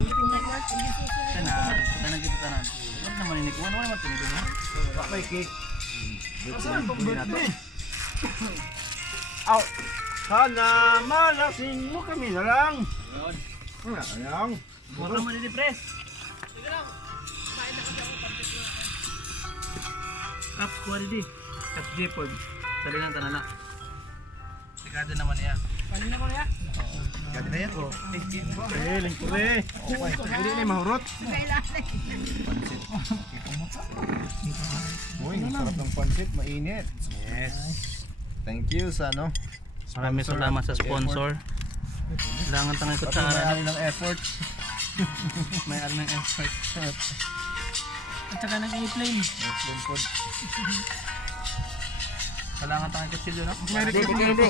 Tanan kita tanan. Ano naman ini ko? Ano naman tunog mo? May cake. Saan itong birthday? Aw! Sana malasin mo kami na lang. Wala lang. Wala mo ni press. Kap ko di. Kap J-Pod. Salinan tanan na. Sigado naman niya. Kanina mo niya? Gati na yan. Lingkure. Hindi na mahurot. Uy, sarap ng pancit. Mainit. Yes. Thank you sa ano. Maraming salamat sa sponsor. Kailangan tangay kutsara. May ng effort. May alam ng effort. At saka ng airplane. Excellent food. Kailangan tangay kutsilyo na. Hindi.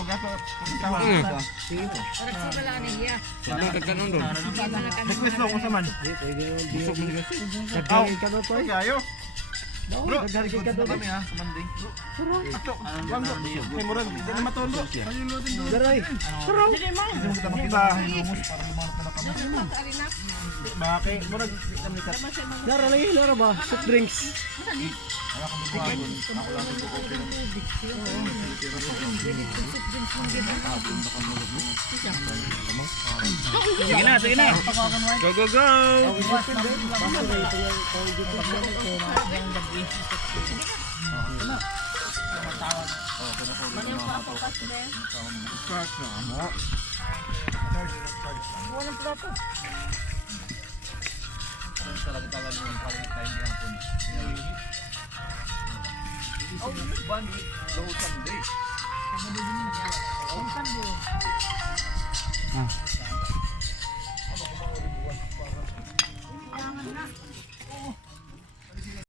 Request mo kung saman. Aw, kayo. Bro, kami ha, kumanding. Kay Murag, hindi na matulo. Daray. Hindi mo kita makita. Hinumos para lumanap ka na kami. Bakit? Murag, Dara lang yun, dara ba? Soft drinks. wala kang buhagon. Ako lang yung open. Sige na, sige na. Go, go, go!